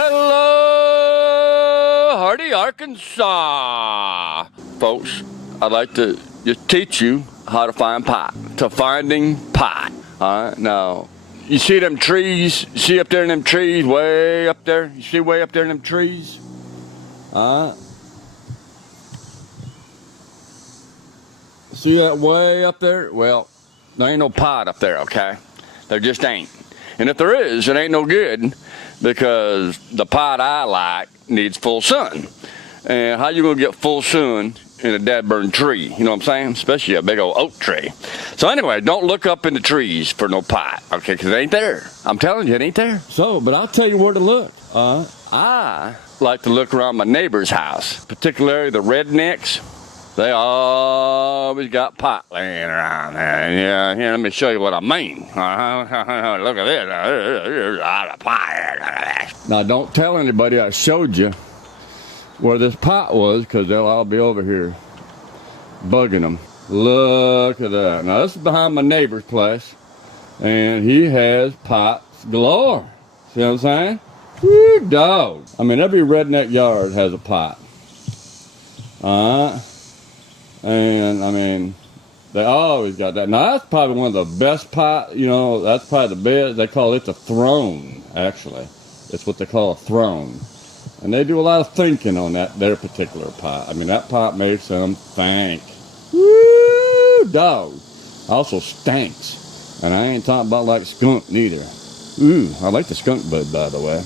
Hello, Hardy, Arkansas. Folks, I'd like to just teach you how to find pot, to finding pot. All right, now, you see them trees? See up there in them trees, way up there? You see way up there in them trees? All right. See that way up there? Well, there ain't no pot up there, okay? There just ain't. And if there is, it ain't no good, because the pot I like needs full sun. And how you gonna get full sun in a dead burn tree? You know what I'm saying? Especially a big old oak tree. So anyway, don't look up in the trees for no pot, okay? Because it ain't there. I'm telling you, it ain't there. So, but I'll tell you where to look. I like to look around my neighbor's house, particularly the rednecks. They always got pot laying around there. Yeah, here, let me show you what I mean. Look at this. There's a lot of pot. Now, don't tell anybody I showed you where this pot was, because they'll all be over here bugging them. Look at that. Now, this is behind my neighbor's place, and he has pots galore. See what I'm saying? Woo, dog. I mean, every redneck yard has a pot. And I mean, they always got that. Now that's probably one of the best pot, you know, that's probably the best. They call it the throne, actually. It's what they call a throne. And they do a lot of thinking on their particular pot. I mean, that pot makes them think. Woo, dog. Also stinks. And I ain't talking about like skunk neither. Ooh, I like the skunk bud, by the way.